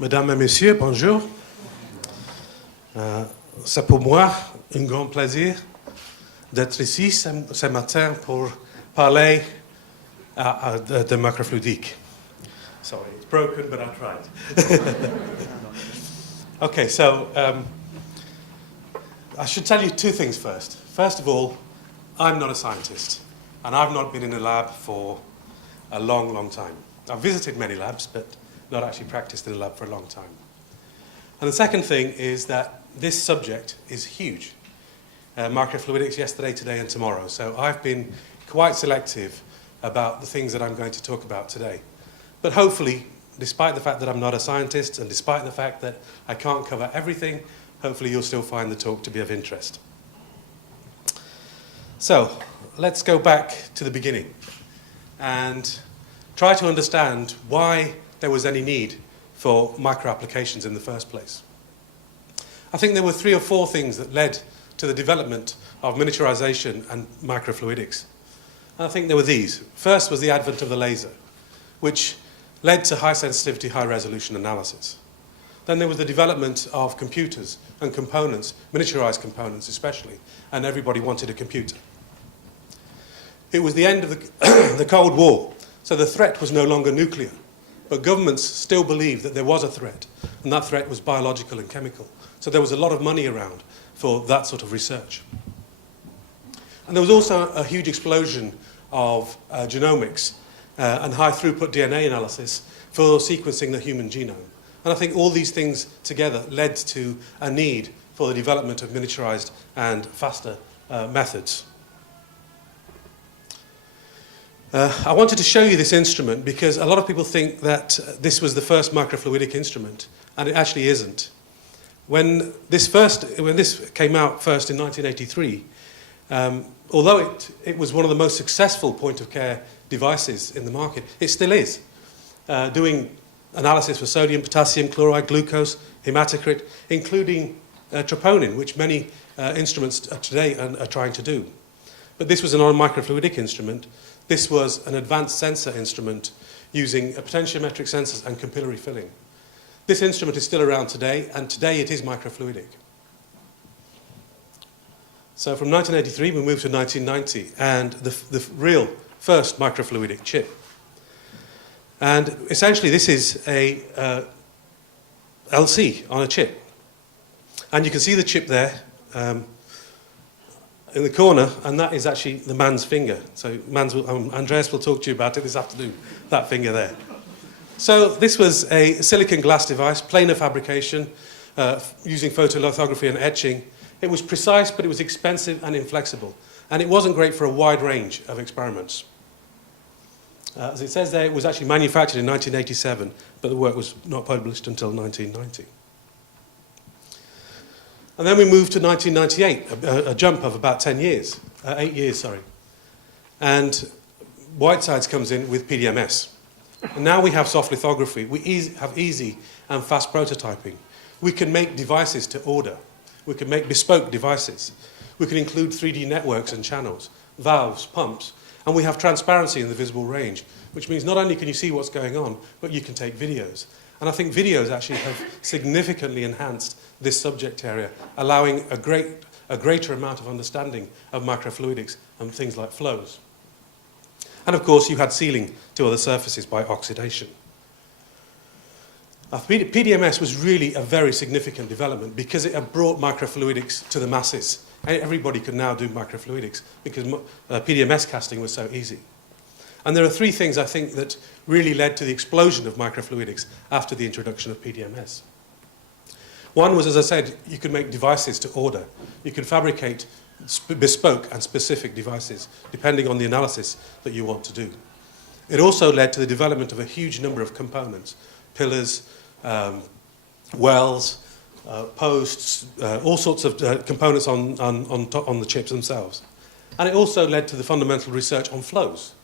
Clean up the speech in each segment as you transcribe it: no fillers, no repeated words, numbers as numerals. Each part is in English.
Mesdames et messieurs, bonjour. C'est pour moi un grand plaisir d'être ici ce matin pour parler de microfluidic. Sorry, it's broken, but I tried. Okay, so I should tell you two things first. First of all, I'm not a scientist, and I've not been in a lab for a long, long time. I've visited many labs, but not actually practiced in a lab for a long time. And the second thing is that this subject is huge. Microfluidics yesterday, today, and tomorrow. So I've been quite selective about the things that I'm going to talk about today. But hopefully, despite the fact that I'm not a scientist and despite the fact that I can't cover everything, hopefully you'll still find the talk to be of interest. So let's go back to the beginning and try to understand why there was any need for micro-applications in the first place. I think there were 3 or 4 things that led to the development of miniaturization and microfluidics. And I think there were these. First was the advent of the laser, which led to high sensitivity, high resolution analysis. Then there was the development of computers and components, miniaturized components especially, and everybody wanted a computer. It was the end of the Cold War, so the threat was no longer nuclear. But governments still believed that there was a threat, and that threat was biological and chemical. So there was a lot of money around for that sort of research. And there was also a huge explosion of genomics and high-throughput DNA analysis for sequencing the human genome. And I think all these things together led to a need for the development of miniaturized and faster methods. I wanted to show you this instrument because a lot of people think that this was the first microfluidic instrument, and it actually isn't. When this came out first in 1983, although it was one of the most successful point-of-care devices in the market, it still is, doing analysis for sodium, potassium, chloride, glucose, hematocrit, including troponin, which many instruments today are trying to do. But this was a non-microfluidic instrument. This was an advanced sensor instrument using potentiometric sensors and capillary filling. This instrument is still around today, and today it is microfluidic. So from 1983, we moved to 1990, and the real first microfluidic chip. And essentially, this is a LC on a chip. And you can see the chip there in the corner, and that is actually the man's finger. So Andreas will talk to you about it this afternoon, that finger there. So this was a silicon glass device, planar fabrication, using photolithography and etching. It was precise, but it was expensive and inflexible. And it wasn't great for a wide range of experiments. As it says there, it was actually manufactured in 1987, but the work was not published until 1990. And then we moved to 1998, a jump of about 8 years, sorry. And Whitesides comes in with PDMS. And now we have soft lithography. We have easy and fast prototyping. We can make devices to order. We can make bespoke devices. We can include 3D networks and channels, valves, pumps, and we have transparency in the visible range, which means not only can you see what's going on, but you can take videos. And I think videos actually have significantly enhanced this subject area, allowing a greater amount of understanding of microfluidics and things like flows. And of course, you had sealing to other surfaces by oxidation. PDMS was really a very significant development because it had brought microfluidics to the masses. Everybody could now do microfluidics because PDMS casting was so easy. And there are 3 things, I think, that really led to the explosion of microfluidics after the introduction of PDMS. One was, as I said, you could make devices to order. You could fabricate bespoke and specific devices, depending on the analysis that you want to do. It also led to the development of a huge number of components, pillars, wells, posts, all sorts of components on the chips themselves. And it also led to the fundamental research on flows,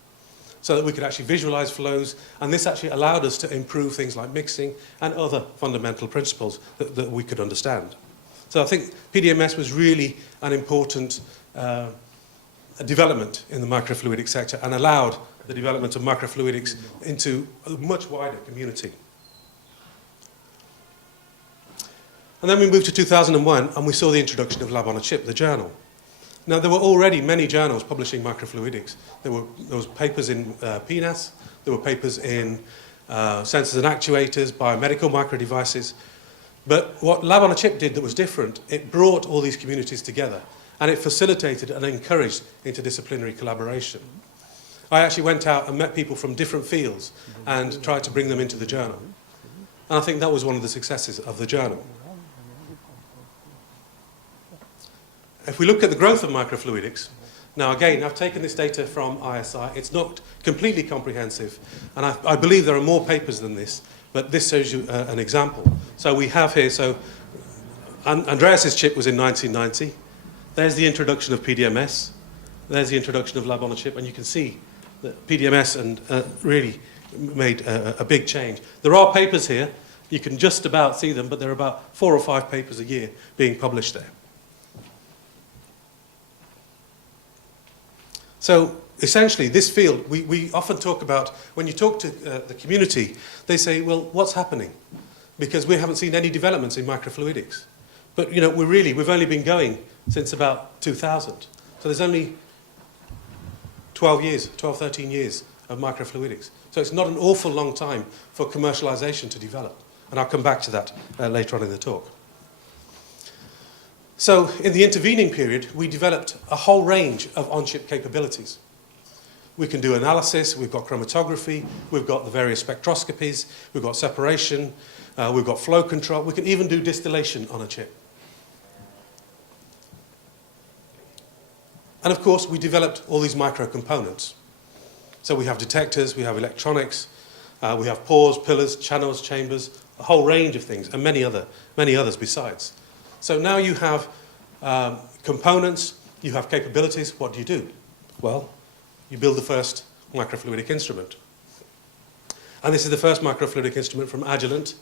so that we could actually visualize flows, and this actually allowed us to improve things like mixing and other fundamental principles that we could understand. So I think PDMS was really an important development in the microfluidic sector and allowed the development of microfluidics into a much wider community. And then we moved to 2001, and we saw the introduction of Lab on a Chip, the journal. Now, there were already many journals publishing microfluidics. There was papers in Minhas, there were papers in sensors and actuators, biomedical microdevices. But what Lab on a Chip did that was different, it brought all these communities together, and it facilitated and encouraged interdisciplinary collaboration. I actually went out and met people from different fields and tried to bring them into the journal. And I think that was one of the successes of the journal. If we look at the growth of microfluidics, now again, I've taken this data from ISI. It's not completely comprehensive, and I believe there are more papers than this, but this shows you an example. So we have here, Andreas's chip was in 1990. There's the introduction of PDMS. There's the introduction of Lab on a Chip, and you can see that PDMS really made a big change. There are papers here. You can just about see them, but there are about 4 or 5 papers a year being published there. So essentially, this field, we often talk about, when you talk to the community, they say, well, what's happening? Because we haven't seen any developments in microfluidics. But, you know, we've only been going since about 2000. So there's only 12, 13 years of microfluidics. So it's not an awful long time for commercialization to develop. And I'll come back to that later on in the talk. So in the intervening period, we developed a whole range of on-chip capabilities. We can do analysis, we've got chromatography, we've got the various spectroscopies, we've got separation, we've got flow control, we can even do distillation on a chip. And of course, we developed all these micro components. So we have detectors, we have electronics, we have pores, pillars, channels, chambers, a whole range of things, and many others besides. So now you have components, you have capabilities. What do? Well, you build the first microfluidic instrument. And this is the first microfluidic instrument from Agilent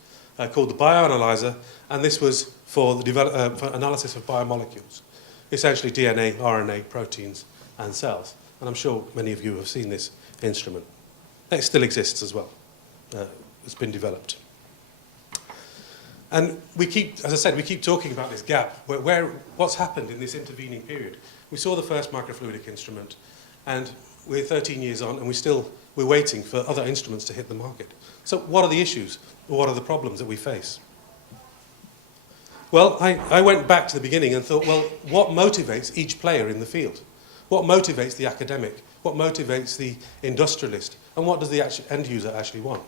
called the bioanalyzer, and this was for for analysis of biomolecules, essentially DNA, RNA, proteins, and cells. And I'm sure many of you have seen this instrument. It still exists as well. It's been developed. And we keep, as I said, we keep talking about this gap. What's happened in this intervening period? We saw the first microfluidic instrument, and we're 13 years on, and we're waiting for other instruments to hit the market. So what are the issues? What are the problems that we face? Well, I went back to the beginning and thought, well, what motivates each player in the field? What motivates the academic? What motivates the industrialist? And what does the end user actually want?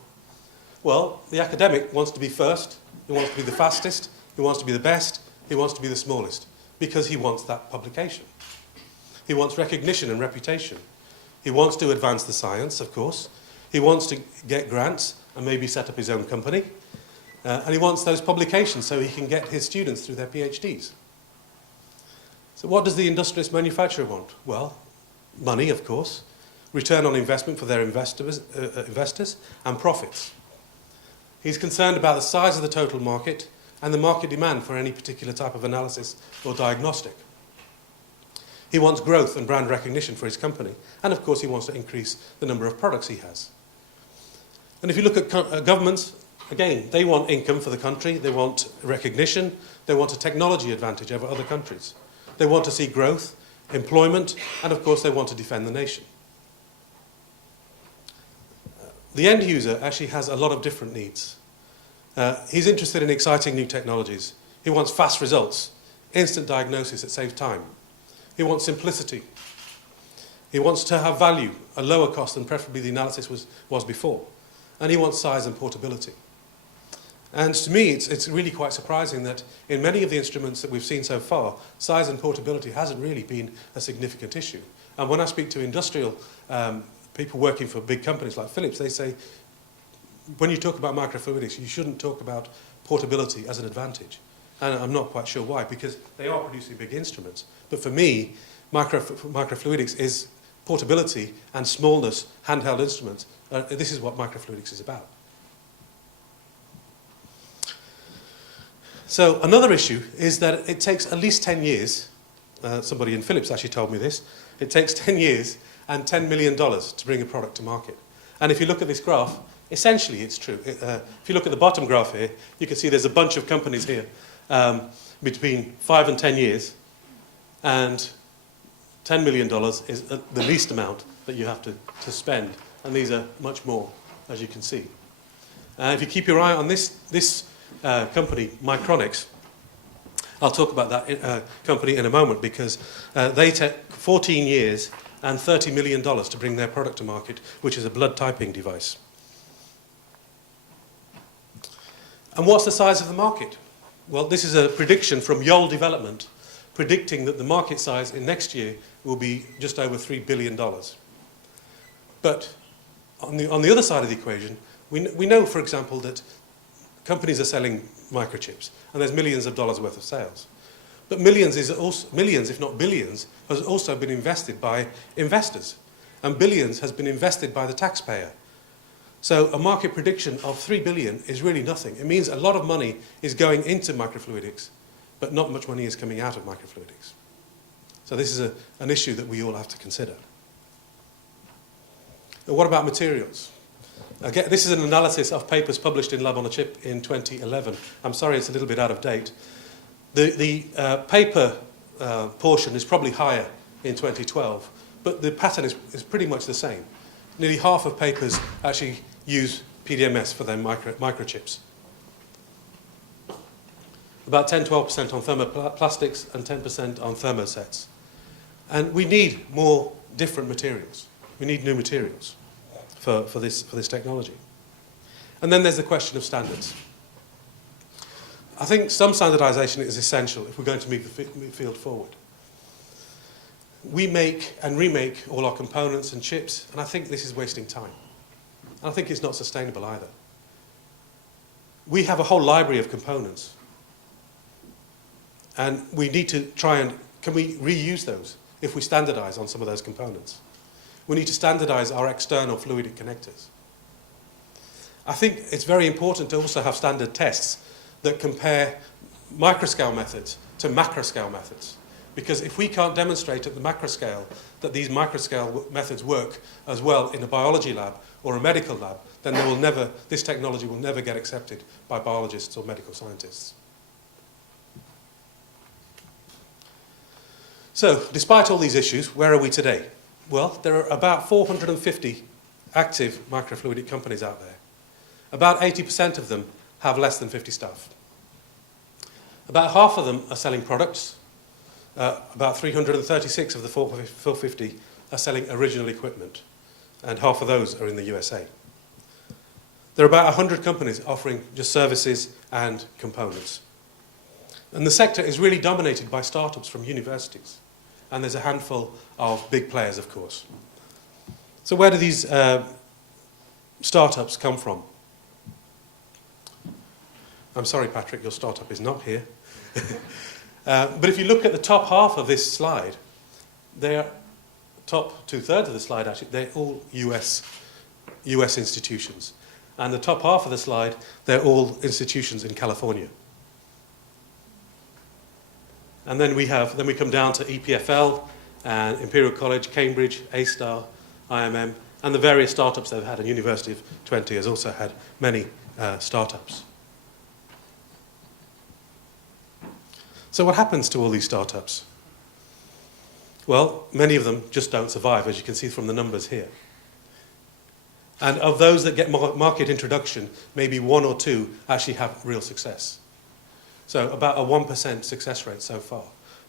Well, the academic wants to be first, he wants to be the fastest, he wants to be the best, he wants to be the smallest, because he wants that publication. He wants recognition and reputation. He wants to advance the science, of course. He wants to get grants and maybe set up his own company. And he wants those publications so he can get his students through their PhDs. So what does the industrialist manufacturer want? Well, money, of course, return on investment for their investors, and profits. He's concerned about the size of the total market and the market demand for any particular type of analysis or diagnostic. He wants growth and brand recognition for his company. And of course, he wants to increase the number of products he has. And if you look at governments, again, they want income for the country, they want recognition, they want a technology advantage over other countries. They want to see growth, employment, and of course, they want to defend the nation. The end user actually has a lot of different needs. He's interested in exciting new technologies. He wants fast results, instant diagnosis that saves time. He wants simplicity. He wants to have value, a lower cost than preferably the analysis was before. And he wants size and portability. And to me, it's really quite surprising that in many of the instruments that we've seen so far, size and portability hasn't really been a significant issue. And when I speak to industrial people working for big companies like Philips, they say, when you talk about microfluidics, you shouldn't talk about portability as an advantage. And I'm not quite sure why, because they are producing big instruments. But for me, microfluidics is portability and smallness, handheld instruments. This is what microfluidics is about. So another issue is that it takes at least 10 years, somebody in Philips actually told me this, it takes 10 years and $10 million to bring a product to market. And if you look at this graph, essentially it's true. If you look at the bottom graph here, you can see there's a bunch of companies here between 5 and 10 years, and $10 million is the least amount that you have to spend, and these are much more, as you can see. If you keep your eye on this company, Micronics, I'll talk about that company in a moment, because they take 14 years and $30 million to bring their product to market, which is a blood typing device. And what's the size of the market? Well, this is a prediction from Yole Development, predicting that the market size in next year will be just over $3 billion. But on the other side of the equation, we know, for example, that companies are selling microchips, and there's millions of dollars worth of sales. But millions, if not billions, has also been invested by investors, and billions has been invested by the taxpayer. So a market prediction of $3 billion is really nothing. It means a lot of money is going into microfluidics, but not much money is coming out of microfluidics. So this is an issue that we all have to consider. And what about materials? Again, this is an analysis of papers published in Lab on a Chip in 2011. I'm sorry, it's a little bit out of date. The paper portion is probably higher in 2012, but the pattern is pretty much the same. Nearly half of papers actually use PDMS for their microchips. About 10-12% on thermoplastics and 10% on thermosets. And we need more different materials. We need new materials for this technology. And then there's the question of standards. I think some standardization is essential if we're going to move the field forward. We make and remake all our components and chips, and I think this is wasting time. And I think it's not sustainable either. We have a whole library of components, and we need to try and, can we reuse those if we standardize on some of those components? We need to standardize our external fluidic connectors. I think it's very important to also have standard tests that compare microscale methods to macroscale methods. Because if we can't demonstrate at the macroscale that these microscale methods work as well in a biology lab or a medical lab, then this technology will never get accepted by biologists or medical scientists. So, despite all these issues, where are we today? Well, there are about 450 active microfluidic companies out there. About 80% of them have less than 50 staff. About half of them are selling products. About 336 of the 450 are selling original equipment, and half of those are in the USA. There are about 100 companies offering just services and components. And the sector is really dominated by startups from universities, and there's a handful of big players, of course. So where do these startups come from? I'm sorry, Patrick, your startup is not here. But if you look at the top half of this slide, they're top two-thirds of the slide, actually, they're all US institutions. And the top half of the slide, they're all institutions in California. And then we come down to EPFL, and Imperial College, Cambridge, A-Star, IMM, and the various startups they've had. And University of Twente has also had many startups. So what happens to all these startups? Well, many of them just don't survive, as you can see from the numbers here. And of those that get market introduction, maybe one or two actually have real success. So about a 1% success rate so far.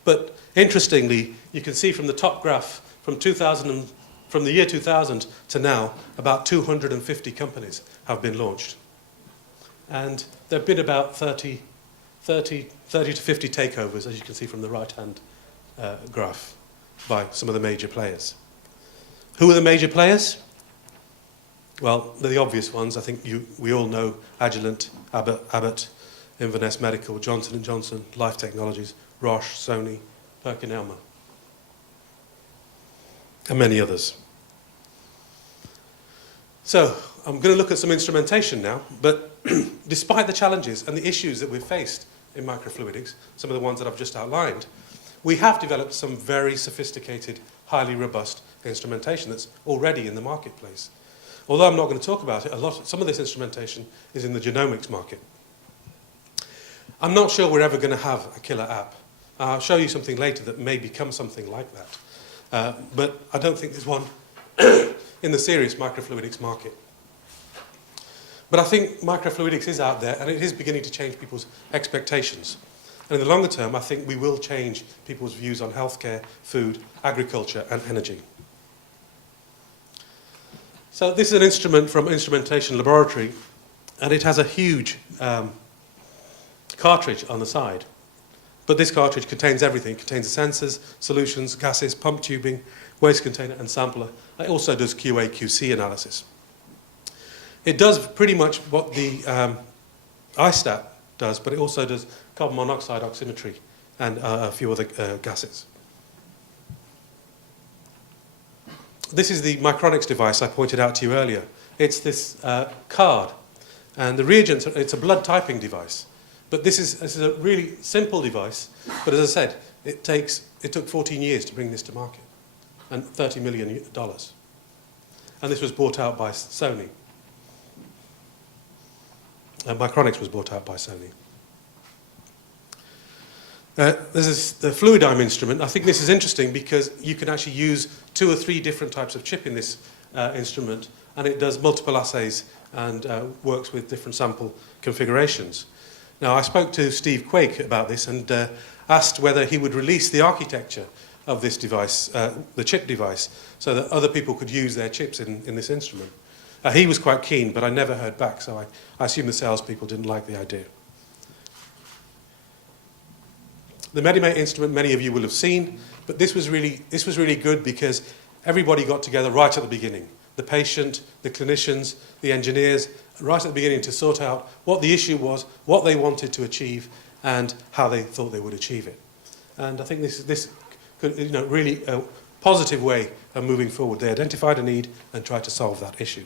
But interestingly, you can see from the top graph, from the year 2000 to now, about 250 companies have been launched. And there have been about 30 to 50 takeovers, as you can see from the right-hand graph, by some of the major players. Who are the major players? Well, they're the obvious ones. I think we all know Agilent, Abbott, Inverness Medical, Johnson & Johnson, Life Technologies, Roche, Sony, PerkinElmer, and many others. So I'm going to look at some instrumentation now, but despite the challenges and the issues that we've faced in microfluidics, some of the ones that I've just outlined, we have developed some very sophisticated, highly robust instrumentation that's already in the marketplace. Although I'm not going to talk about it, some of this instrumentation is in the genomics market. I'm not sure we're ever going to have a killer app. I'll show you something later that may become something like that. But I don't think there's one in the serious microfluidics market. But I think microfluidics is out there, and it is beginning to change people's expectations. And in the longer term, I think we will change people's views on healthcare, food, agriculture, and energy. So this is an instrument from Instrumentation Laboratory, and it has a huge cartridge on the side. But this cartridge contains everything. It contains the sensors, solutions, gases, pump tubing, waste container, and sampler. It also does QA/QC analysis. It does pretty much what the iStat does, but it also does carbon monoxide oximetry and a few other gases. This is the Micronics device I pointed out to you earlier. It's this card, and the reagents, it's a blood typing device. But this is a really simple device, but as I said, it took 14 years to bring this to market, and $30 million. And this was bought out by Sony. Micronics was bought out by Sony. There's the Fluidigm instrument. I think this is interesting because you can actually use 2 or 3 different types of chip in this instrument, and it does multiple assays and works with different sample configurations. Now, I spoke to Steve Quake about this and asked whether he would release the architecture of this device, the chip device, so that other people could use their chips in this instrument. He was quite keen, but I never heard back, so I assume the salespeople didn't like the idea. The Medimate instrument, many of you will have seen, but this was really good because everybody got together right at the beginning. The patient, the clinicians, the engineers, right at the beginning to sort out what the issue was, what they wanted to achieve, and how they thought they would achieve it. And I think this could, really a positive way of moving forward. They identified a need and tried to solve that issue.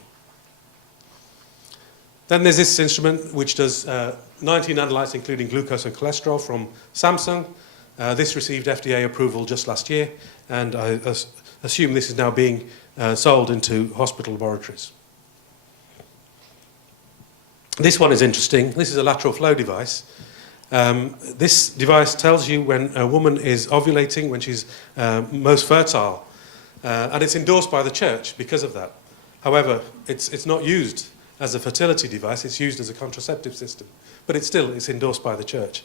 Then there's this instrument which does 19 analytes, including glucose and cholesterol, from Samsung. This received FDA approval just last year, and I assume this is now being sold into hospital laboratories. This one is interesting. This is a lateral flow device. This device tells you when a woman is ovulating, when she's most fertile, and it's endorsed by the church because of that. However, it's not used as a fertility device, it's used as a contraceptive system, but it's endorsed by the church.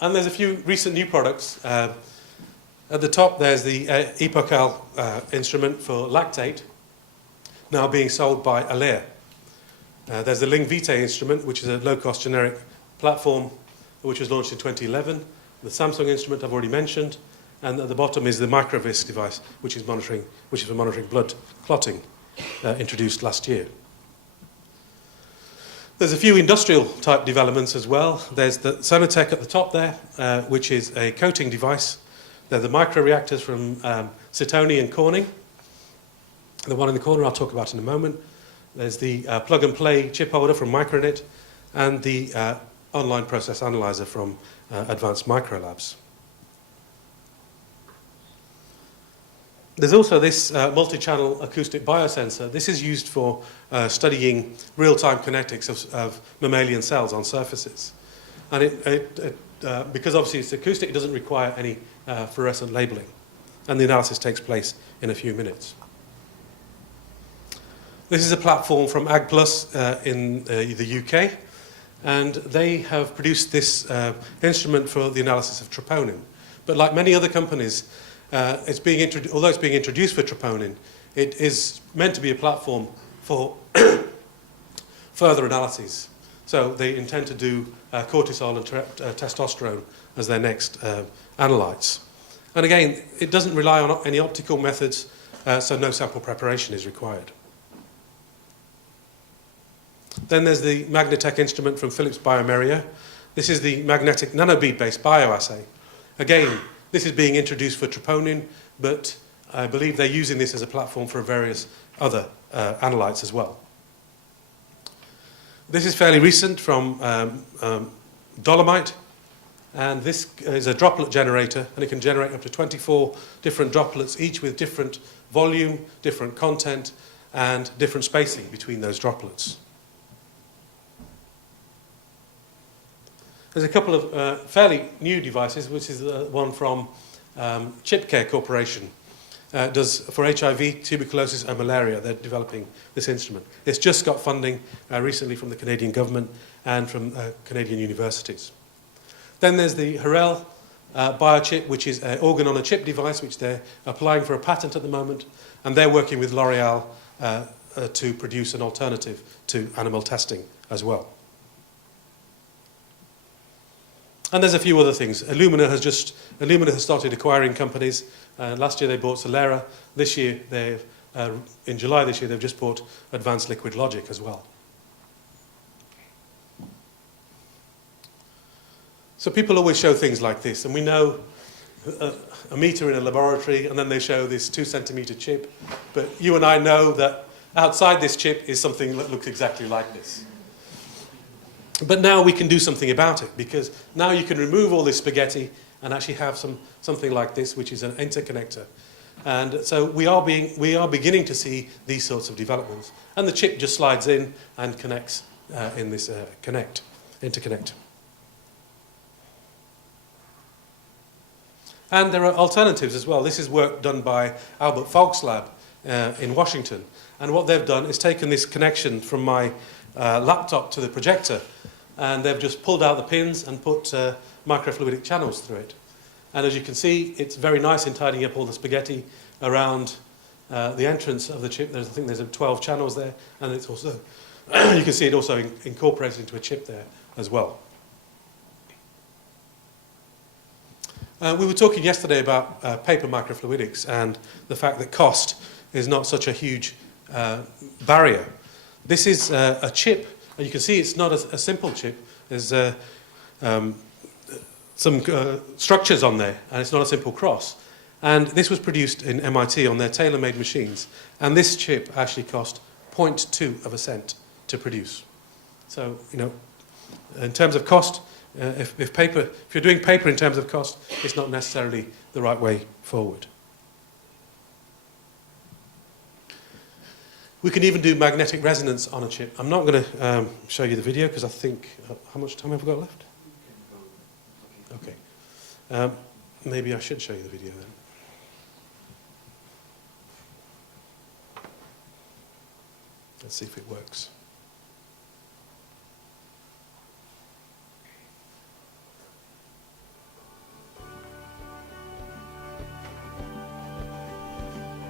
And there's a few recent new products. At the top, there's the Epocal instrument for lactate, now being sold by Lieu. There's the Ling Vitae instrument, which is a low-cost generic platform, which was launched in 2011. The Samsung instrument I've already mentioned, and at the bottom is the Microfluidics device, which is for monitoring blood clotting, introduced last year. There's a few industrial-type developments as well. There's the Sonotech at the top there, which is a coating device. They're the microreactors from Citoni and Corning. The one in the corner I'll talk about in a moment. There's the plug-and-play chip holder from Micronit, and the online process analyzer from Advanced Microlabs. There's also this multi-channel acoustic biosensor. This is used for studying real-time kinetics of mammalian cells on surfaces. And because obviously it's acoustic, it doesn't require any fluorescent labeling. And the analysis takes place in a few minutes. This is a platform from AgPlus in the UK. And they have produced this instrument for the analysis of troponin. But like many other companies, although it's being introduced for troponin, it is meant to be a platform for further analyses. So they intend to do cortisol and testosterone as their next analytes. And again, it doesn't rely on any optical methods, so no sample preparation is required. Then there's the Magnetech instrument from Philips bioMérieux. This is the magnetic nanobead-based bioassay. Again, this is being introduced for troponin, but I believe they're using this as a platform for various other analytes as well. This is fairly recent from dolomite, and this is a droplet generator, and it can generate up to 24 different droplets, each with different volume, different content, and different spacing between those droplets. There's a couple of fairly new devices, which is one from Chip Care Corporation. Does for HIV, tuberculosis and malaria. They're developing this instrument. It's just got funding recently from the Canadian government and from Canadian universities. Then there's the Harpal biochip, which is an organ-on-a-chip device, which they're applying for a patent at the moment, and they're working with L'Oreal to produce an alternative to animal testing as well. And there's a few other things. Illumina has started acquiring companies. Last year they bought Solera. This year, in July this year, they've just bought Advanced Liquid Logic as well. So people always show things like this, and we know a meter in a laboratory, and then they show this 2-centimeter chip. But you and I know that outside this chip is something that looks exactly like this. But now we can do something about it, because now you can remove all this spaghetti and actually have something like this, which is an interconnector. And so we are beginning to see these sorts of developments. And the chip just slides in and connects in this interconnect. And there are alternatives as well. This is work done by Albert Falk's lab in Washington. And what they've done is taken this connection from my laptop to the projector, and they've just pulled out the pins and put microfluidic channels through it. And as you can see, it's very nice in tidying up all the spaghetti around the entrance of the chip. I think there's 12 channels there, and it's also, you can see it also incorporated into a chip there as well. We were talking yesterday about paper microfluidics and the fact that cost is not such a huge barrier. This is a chip, and you can see it's not a simple chip. There's some structures on there, and it's not a simple cross. And this was produced in MIT on their tailor-made machines, and this chip actually cost 0.2 of a cent to produce. So, you know, in terms of cost, if you're doing paper in terms of cost, it's not necessarily the right way forward. We can even do magnetic resonance on a chip. I'm not going to show you the video because I think, how much time have we got left? Okay. Maybe I should show you the video then. Let's see if it works.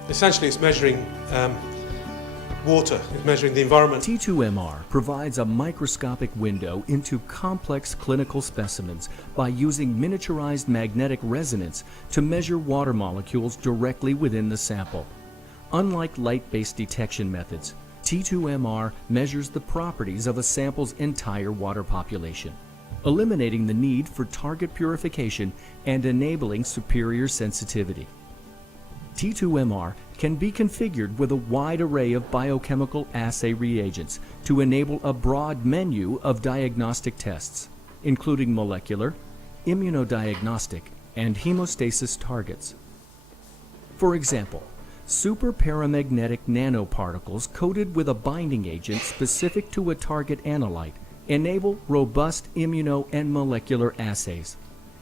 Essentially, it's measuring water. It's measuring the environment. T2MR provides a microscopic window into complex clinical specimens by using miniaturized magnetic resonance to measure water molecules directly within the sample. Unlike light-based detection methods, T2MR measures the properties of a sample's entire water population, eliminating the need for target purification and enabling superior sensitivity. T2MR can be configured with a wide array of biochemical assay reagents to enable a broad menu of diagnostic tests, including molecular, immunodiagnostic, and hemostasis targets. For example, superparamagnetic nanoparticles coated with a binding agent specific to a target analyte enable robust immuno and molecular assays.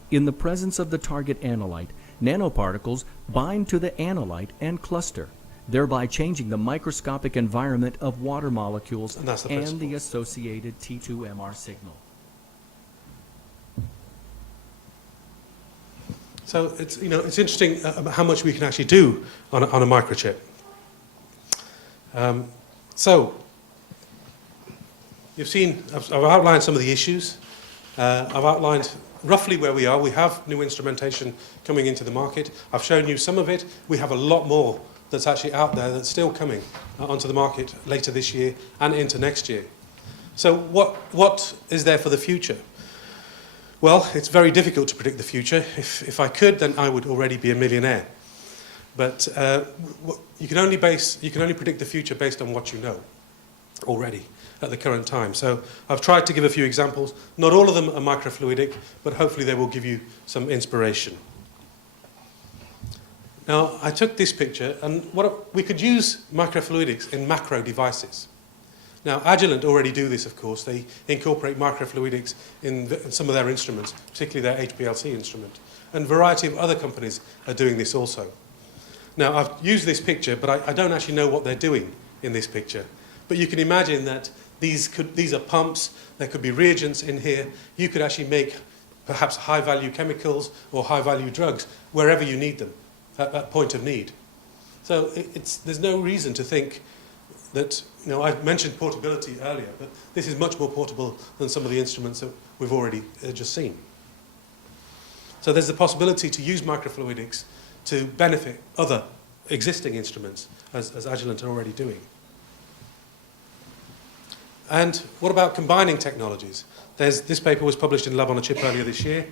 In the presence of the target analyte, nanoparticles bind to the analyte and cluster, thereby changing the microscopic environment of water molecules and the associated T2MR signal. So it's interesting how much we can actually do on a microchip. So you've seen, I've outlined some of the issues. I've outlined roughly where we are. We have new instrumentation coming into the market. I've shown you some of it. We have a lot more that's actually out there that's still coming onto the market later this year and into next year. So what is there for the future? Well, it's very difficult to predict the future. If I could, then I would already be a millionaire. But you can only predict the future based on what you know already at the current time. So I've tried to give a few examples. Not all of them are microfluidic, but hopefully they will give you some inspiration. Now, I took this picture, and we could use microfluidics in macro devices. Now, Agilent already do this, of course. They incorporate microfluidics in some of their instruments, particularly their HPLC instrument. And a variety of other companies are doing this also. Now, I've used this picture, but I don't actually know what they're doing in this picture. But you can imagine that these are pumps, there could be reagents in here. You could actually make perhaps high-value chemicals or high-value drugs wherever you need them, at point of need. So there's no reason to think that, I mentioned portability earlier, but this is much more portable than some of the instruments that we've already just seen. So there's the possibility to use microfluidics to benefit other existing instruments, as Agilent are already doing. And what about combining technologies? This paper was published in Lab on a Chip earlier this year,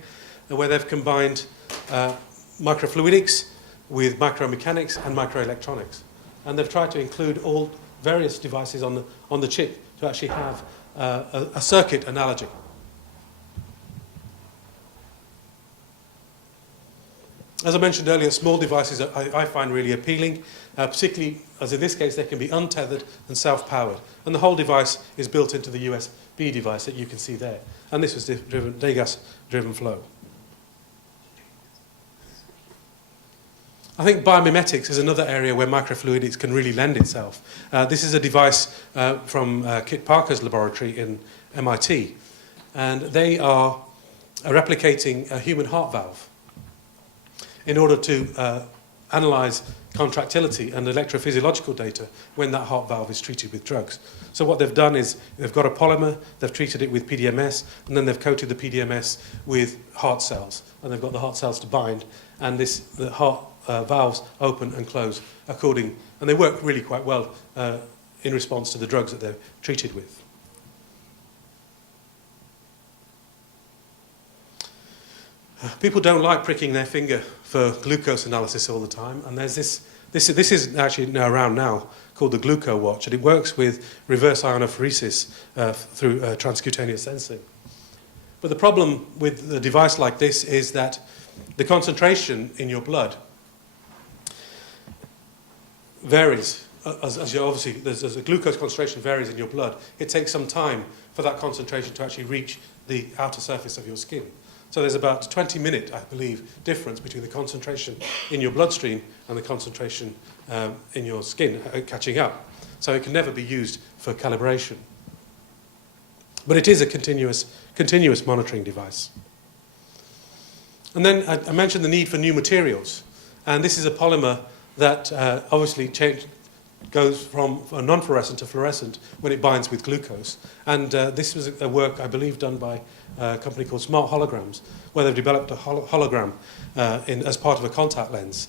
where they've combined microfluidics with micromechanics and microelectronics. And they've tried to include all various devices on the chip to actually have a circuit analogy. As I mentioned earlier, small devices I find really appealing, particularly as in this case they can be untethered and self-powered. And the whole device is built into the USB device that you can see there. And this was DEGAS-driven flow. I think biomimetics is another area where microfluidics can really lend itself. This is a device from Kit Parker's laboratory in MIT. And they are replicating a human heart valve in order to analyze contractility and electrophysiological data when that heart valve is treated with drugs. So what they've done is they've got a polymer, they've treated it with PDMS, and then they've coated the PDMS with heart cells. And they've got the heart cells to bind, and the heart valves open and close according, and they work really quite well in response to the drugs that they're treated with. People don't like pricking their finger for glucose analysis all the time, and there's this is actually around now called the Gluco Watch, and it works with reverse ionophoresis through transcutaneous sensing. But the problem with a device like this is that the concentration in your blood varies. As you obviously, as the glucose concentration varies in your blood, it takes some time for that concentration to actually reach the outer surface of your skin. So there's about a 20-minute, I believe, difference between the concentration in your bloodstream and the concentration in your skin catching up. So it can never be used for calibration. But it is a continuous monitoring device. And then I mentioned the need for new materials. And this is a polymer that obviously goes from non-fluorescent to fluorescent when it binds with glucose. And this was a work, I believe, done by a company called Smart Holograms, where they've developed a hologram as part of a contact lens.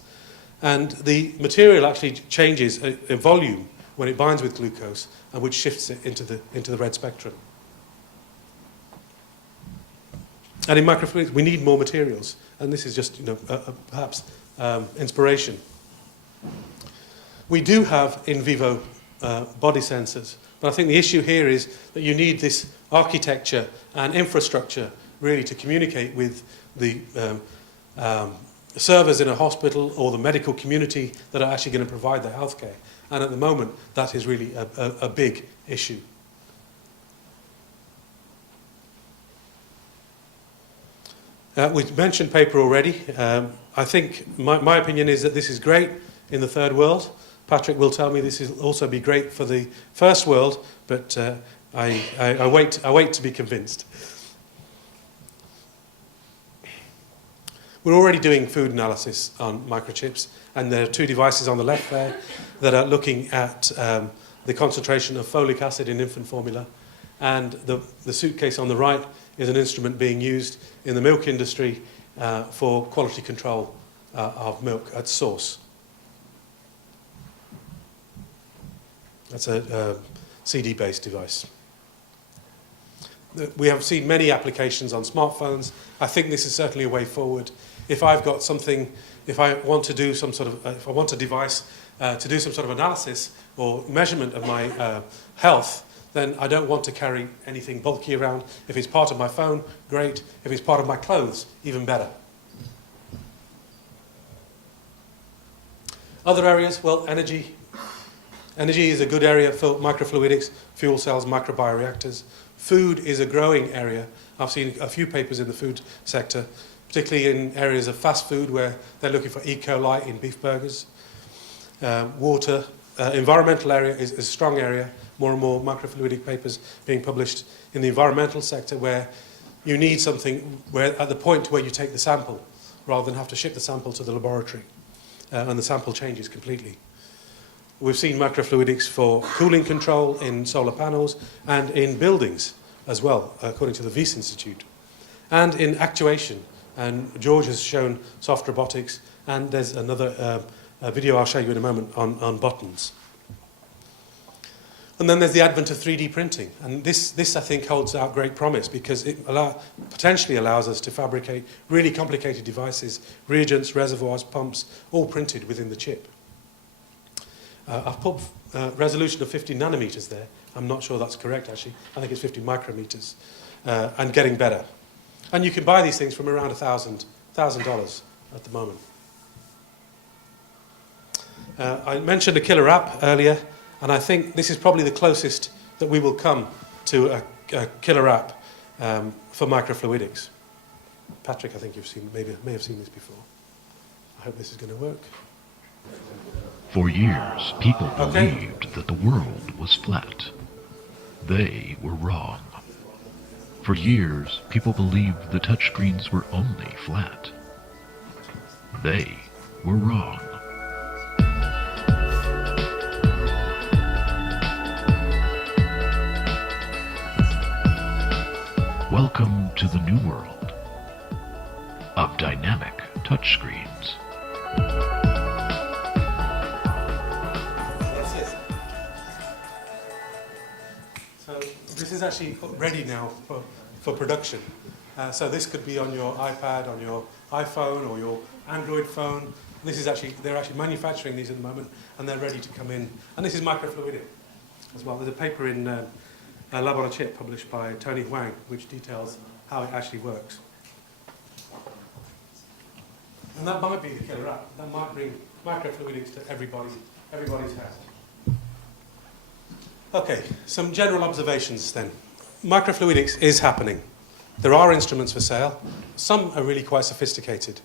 And the material actually changes in volume when it binds with glucose, and which shifts it into the red spectrum. And in microfluidics, we need more materials, and this is just perhaps inspiration. We do have in vivo body sensors, but I think the issue here is that you need this architecture and infrastructure really to communicate with the servers in a hospital or the medical community that are actually going to provide the healthcare. And at the moment, that is really a big issue. We've mentioned paper already. I think my opinion is that this is great in the third world. Patrick will tell me this will also be great for the first world, but I wait to be convinced. We're already doing food analysis on microchips, and there are two devices on the left there that are looking at the concentration of folic acid in infant formula, and the suitcase on the right is an instrument being used in the milk industry for quality control of milk at source. That's a CD-based device. We have seen many applications on smartphones. I think this is certainly a way forward. If I've got something, if I want to do some sort of, if I want a device to do some sort of analysis or measurement of my health, then I don't want to carry anything bulky around. If it's part of my phone, great. If it's part of my clothes, even better. Other areas, well, energy. Energy is a good area for microfluidics, fuel cells, microbioreactors. Food is a growing area. I've seen a few papers in the food sector, particularly in areas of fast food where they're looking for E. coli in beef burgers. Water, environmental area is a strong area. More and more microfluidic papers being published in the environmental sector where you need something where at the point where you take the sample rather than have to ship the sample to the laboratory and the sample changes completely. We've seen microfluidics for cooling control in solar panels and in buildings as well, according to the Wyss Institute, and in actuation. And George has shown soft robotics, and there's another video I'll show you in a moment on buttons. And then there's the advent of 3D printing. And this I think, holds out great promise because it potentially allows us to fabricate really complicated devices, reagents, reservoirs, pumps, all printed within the chip. I've put resolution of 50 nanometers there. I'm not sure that's correct, actually. I think it's 50 micrometers, and getting better. And you can buy these things from around $1,000 at the moment. I mentioned a killer app earlier, and I think this is probably the closest that we will come to a killer app for microfluidics. Patrick, I think you've seen, may have seen this before. I hope this is going to work. For years, people believed that the world was flat. They were wrong. For years, people believed the touchscreens were only flat. They were wrong. Welcome to the new world of dynamic touchscreens. So this is actually ready now for production. So this could be on your iPad, on your iPhone, or your Android phone. This is actually, they're actually manufacturing these at the moment, and they're ready to come in. And this is microfluidic as well. There's a paper in Lab on a Chip published by Tony Huang, which details how it actually works. And that might be the killer app. That might bring microfluidics to everybody's house. Okay, some general observations then. Microfluidics is happening. There are instruments for sale. Some are really quite sophisticated.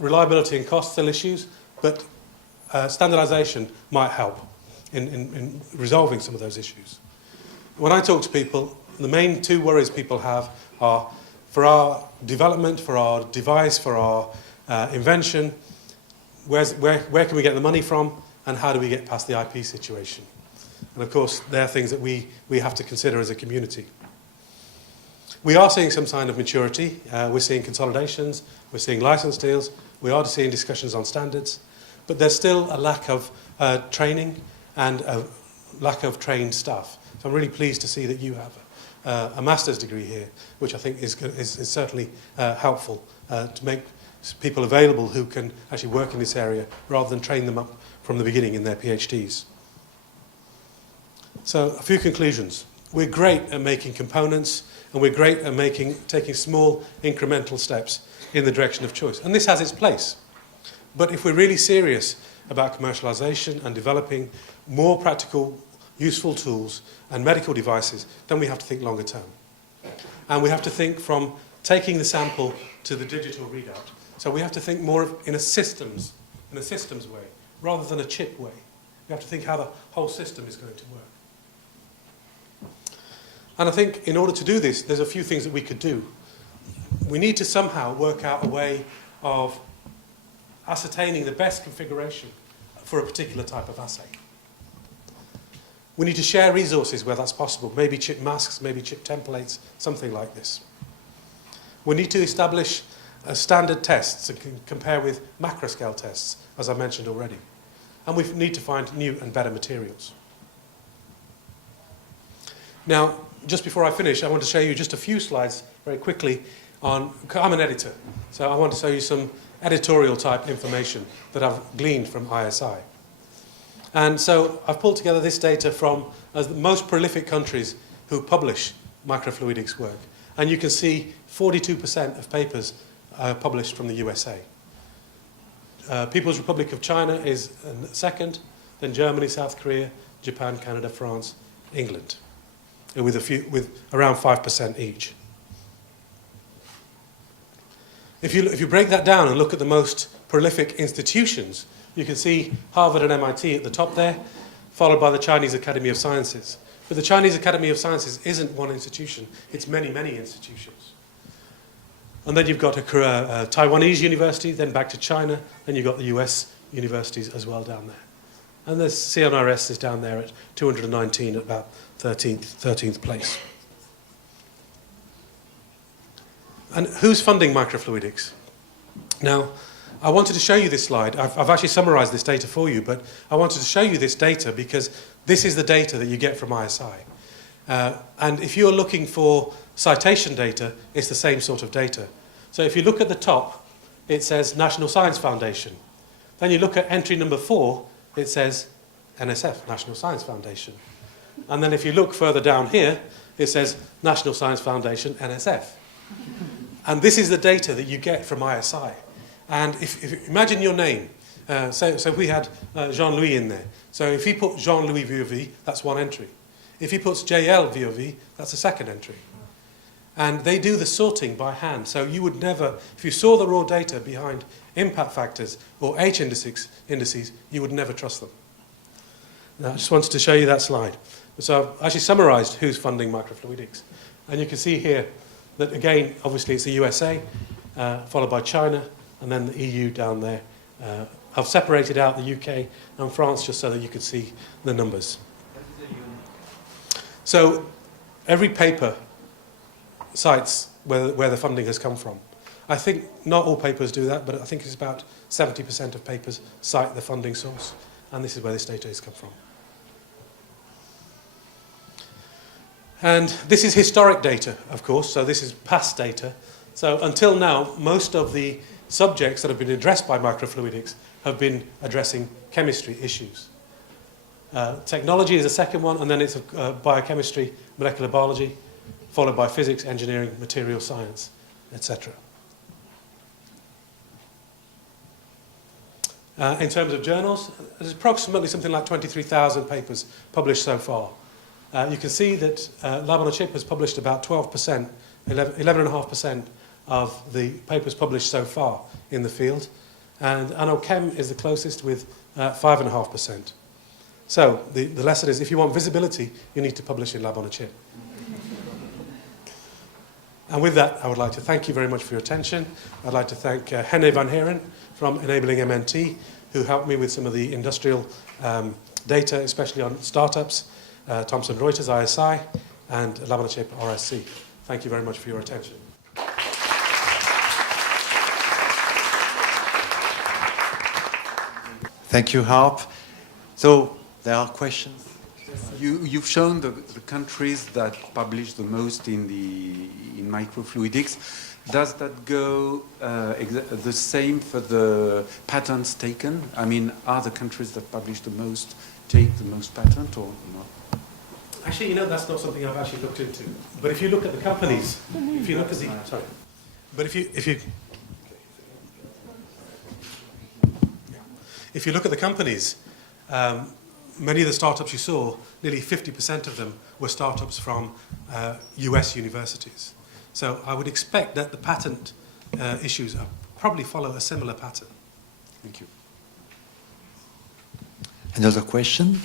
Reliability and cost still issues, but standardization might help in resolving some of those issues. When I talk to people, the main two worries people have are for our development, for our device, for our invention, where can we get the money from, and how do we get past the IP situation? And of course, they're things that we have to consider as a community. We are seeing some sign of maturity. We're seeing consolidations, we're seeing license deals, we are seeing discussions on standards, but there's still a lack of training and a lack of trained staff. So I'm really pleased to see that you have a master's degree here, which I think is certainly helpful to make people available who can actually work in this area rather than train them up from the beginning in their PhDs. So a few conclusions. We're great at making components, and we're great at taking small incremental steps in the direction of choice. And this has its place. But if we're really serious about commercialization and developing more practical, useful tools and medical devices, then we have to think longer term. And we have to think from taking the sample to the digital readout. So we have to think more in a systems way, rather than a chip way. We have to think how the whole system is going to work. And I think in order to do this, there's a few things that we could do. We need to somehow work out a way of ascertaining the best configuration for a particular type of assay. We need to share resources where that's possible, maybe chip masks, maybe chip templates, something like this. We need to establish standard tests and compare with macroscale tests, as I mentioned already. And we need to find new and better materials. Now, just before I finish, I want to show you just a few slides very quickly on, I'm an editor, so I want to show you some editorial type information that I've gleaned from ISI. And so I've pulled together this data from the most prolific countries who publish microfluidics work. And you can see 42% of papers published from the USA. People's Republic of China is second, then Germany, South Korea, Japan, Canada, France, England, with around 5% each. If you break that down and look at the most prolific institutions, you can see Harvard and MIT at the top there, followed by the Chinese Academy of Sciences. But the Chinese Academy of Sciences isn't one institution, it's many, many institutions. And then you've got a Taiwanese university, then back to China, then you've got the US universities as well down there. And the CNRS is down there at 219 at about 13th place. And who's funding microfluidics? Now, I wanted to show you this slide. I've actually summarized this data for you, but I wanted to show you this data because this is the data that you get from ISI. And if you're looking for citation data, it's the same sort of data. So if you look at the top, it says National Science Foundation. Then you look at entry number 4, it says NSF, National Science Foundation. And then if you look further down here, it says National Science Foundation, NSF. And this is the data that you get from ISI. And if imagine your name. So we had Jean-Louis in there. So if he put Jean-Louis VOV, that's one entry. If he puts JL VOV, that's a second entry. And they do the sorting by hand. So you would never, if you saw the raw data behind impact factors or H indices, you would never trust them. Now, I just wanted to show you that slide. So I've actually summarized who's funding microfluidics. And you can see here that, again, obviously it's the USA, followed by China, and then the EU down there. I've separated out the UK and France just so that you could see the numbers. So every paper cites where the funding has come from. I think not all papers do that, but I think it's about 70% of papers cite the funding source, and this is where this data has come from. And this is historic data, of course, so this is past data. So until now, most of the subjects that have been addressed by microfluidics have been addressing chemistry issues. Technology is the second one, and then it's biochemistry, molecular biology, followed by physics, engineering, material science, etc. In terms of journals, there's approximately something like 23,000 papers published so far. You can see that Lab on a Chip has published about 12%, 11.5% of the papers published so far in the field. And AnnoChem is the closest with 5.5%. So the lesson is, if you want visibility, you need to publish in Lab on a Chip. And with that, I would like to thank you very much for your attention. I'd like to thank Henne van Heren from Enabling MNT, who helped me with some of the industrial data, especially on startups, Thomson Reuters, ISI, and Lab on a Chip, RSC. Thank you very much for your attention. Thank you, Harp. So there are questions. You've shown the countries that publish the most in microfluidics. Does that go the same for the patents taken? I mean, are the countries that publish the most take the most patent or not? Actually, you know, that's not something I've actually looked into. But if you look at the companies, if you look at the, sorry, but if you look at the companies, many of the startups you saw, nearly 50% of them were startups from US universities. So I would expect that the patent issues probably follow a similar pattern. Thank you. Another question?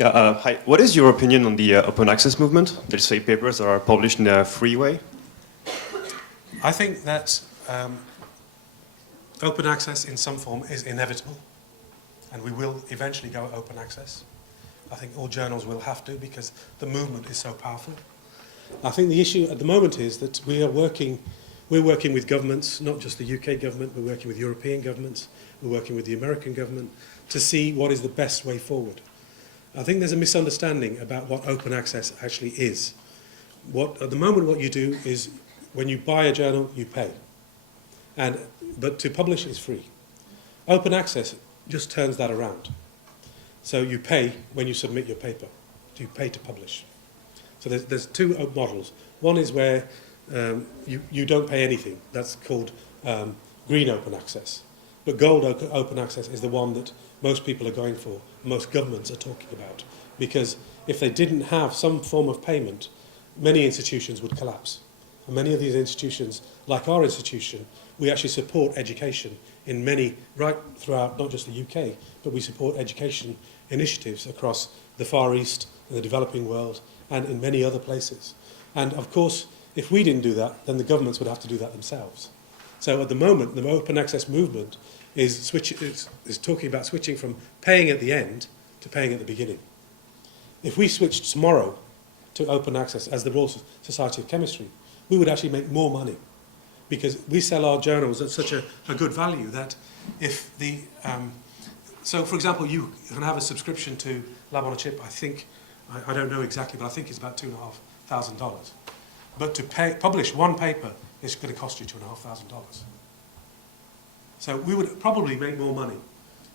Yeah, hi. What is your opinion on the open access movement? Let's say papers that are published in a free way. I think that open access in some form is inevitable, and we will eventually go open access. I think all journals will have to, because the movement is so powerful. I think the issue at the moment is that we're working with governments, not just the UK government, we're working with European governments, we're working with the American government to see what is the best way forward. I think there's a misunderstanding about what open access actually is. At the moment, what you do is, when you buy a journal, you pay. But to publish is free. Open access just turns that around. So you pay when you submit your paper. You pay to publish. So there's two models. One is where you don't pay anything. That's called green open access. But gold open access is the one that most people are going for, most governments are talking about. Because if they didn't have some form of payment, many institutions would collapse. And many of these institutions, like our institution, we actually support education in many, right throughout, not just the UK, but we support education initiatives across the Far East, in the developing world, and in many other places. And of course, if we didn't do that, then the governments would have to do that themselves. So at the moment, the open access movement is talking about switching from paying at the end to paying at the beginning. If we switched tomorrow to open access as the Royal Society of Chemistry, we would actually make more money because we sell our journals at such a good value that if the... so, for example, you can have a subscription to Lab on a Chip, I think, I don't know exactly, but I think it's about $2,500. But to publish one paper is going to cost you $2,500. So we would probably make more money.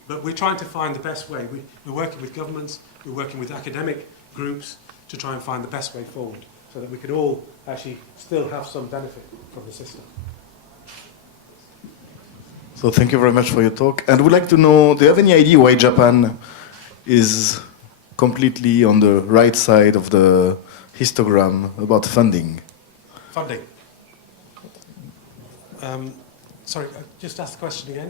But we're trying to find the best way. We're working with governments, we're working with academic groups to try and find the best way forward so that we could all actually still have some benefit from the system. So thank you very much for your talk. And we'd like to know, do you have any idea why Japan is completely on the right side of the histogram about funding? Funding. Sorry, just ask the question again.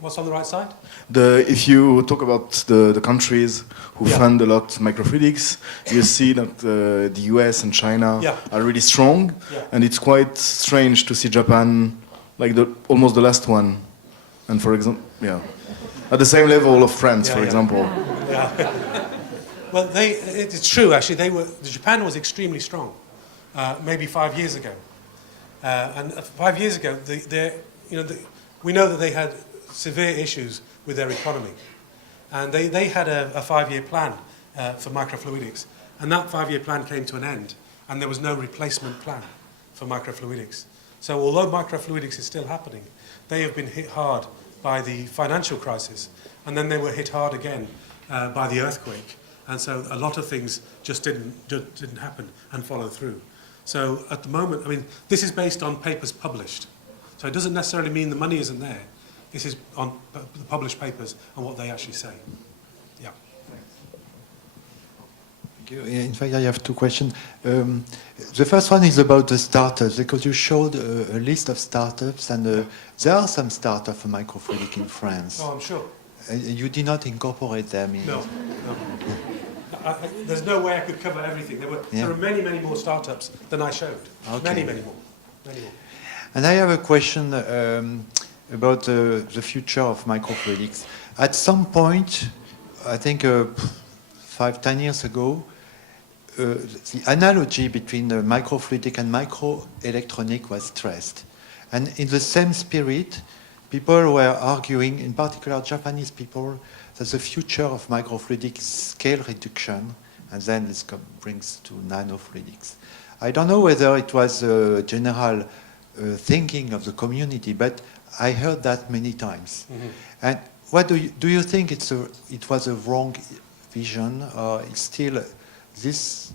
What's on the right side? If you talk about the countries who Yeah. fund a lot microfluidics, you see that the US and China Yeah. are really strong, Yeah. and it's quite strange to see Japan like almost the last one, and for example, at the same level of France, for example. Yeah. Well, it's true actually. Japan was extremely strong, maybe 5 years ago, and 5 years ago, we know that they had severe issues with their economy, and they had a 5-year plan for microfluidics, and that 5-year plan came to an end, and there was no replacement plan for microfluidics. So although microfluidics is still happening, they have been hit hard by the financial crisis, and then they were hit hard again by the earthquake, and so a lot of things just didn't happen and follow through. So at the moment, I mean, this is based on papers published. So it doesn't necessarily mean the money isn't there. This is on the published papers and what they actually say. Yeah. Thank you. In fact, I have two questions. The first one is about the startups, because you showed a list of startups, and there are some startups for microfluidic in France. Oh, I'm sure. You did not incorporate them in... No. There's no way I could cover everything. There are many, many more startups than I showed. Okay. Many, many more. Many more. And I have a question about the future of microfluidics. At some point, I think 5-10 years ago, the analogy between the microfluidic and microelectronic was stressed. And in the same spirit, people were arguing, in particular Japanese people, that the future of microfluidic is scale reduction, and then this brings to nanofluidics. I don't know whether it was a general thinking of the community, but I heard that many times. Mm-hmm. And what do you think it was a wrong vision, or it's still these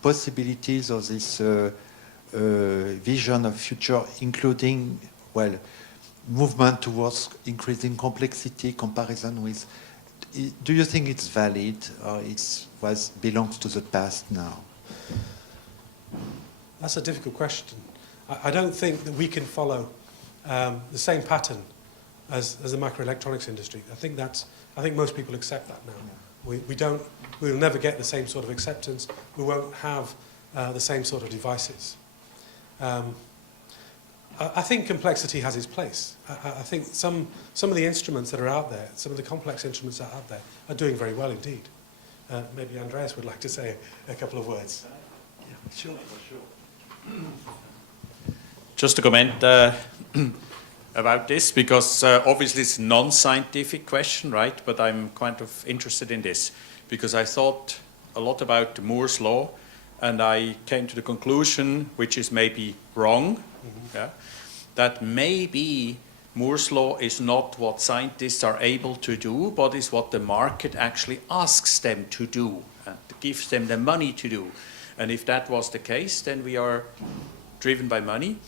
possibilities or this vision of future, including, well, movement towards increasing complexity, comparison with, do you think it's valid, or it belongs to the past now? That's a difficult question. I don't think that we can follow the same pattern as the microelectronics industry. I think most people accept that now. We'll never get the same sort of acceptance. We won't have the same sort of devices. I think complexity has its place. I think some of the instruments that are out there, some of the complex instruments that are out there, are doing very well indeed. Maybe Andreas would like to say a couple of words. Yeah, sure, for sure. Just to comment about this, because obviously it's a non-scientific question, right? But I'm kind of interested in this, because I thought a lot about Moore's law, and I came to the conclusion, which is maybe wrong, that maybe Moore's law is not what scientists are able to do, but is what the market actually asks them to do, and gives them the money to do. And if that was the case, then we are driven by money.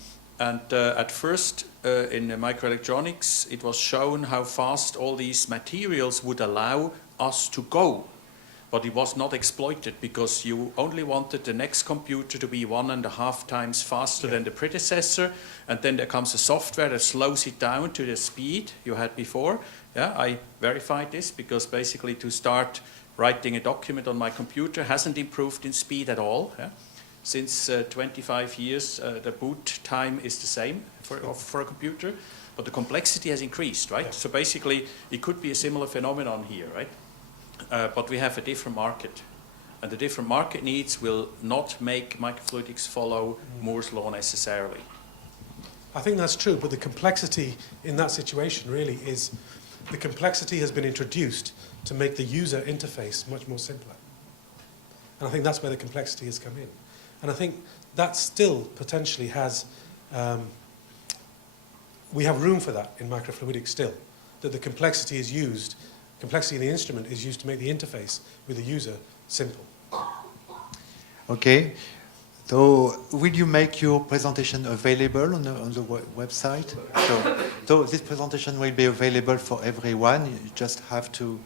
And at first, in the microelectronics, it was shown how fast all these materials would allow us to go. But it was not exploited because you only wanted the next computer to be 1.5 times faster than the predecessor, and then there comes a software that slows it down to the speed you had before. Yeah, I verified this because basically to start writing a document on my computer hasn't improved in speed at all. Yeah? Since 25 years, the boot time is the same for a computer, but the complexity has increased, right? Yeah. So basically, it could be a similar phenomenon here, right? But we have a different market. And the different market needs will not make microfluidics follow Moore's law necessarily. I think that's true, but the complexity in that situation really is, the complexity has been introduced to make the user interface much more simpler. And I think that's where the complexity has come in. And I think that still potentially has, we have room for that in microfluidics still, that the complexity is used, complexity in the instrument is used to make the interface with the user simple. Okay. So will you make your presentation available on the website? So this presentation will be available for everyone. You just have to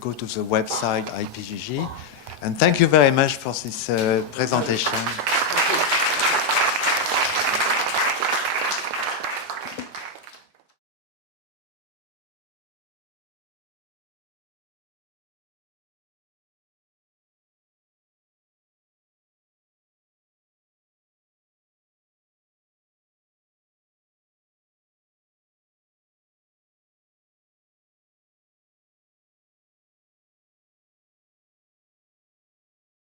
go to the website IPGG. And thank you very much for this presentation.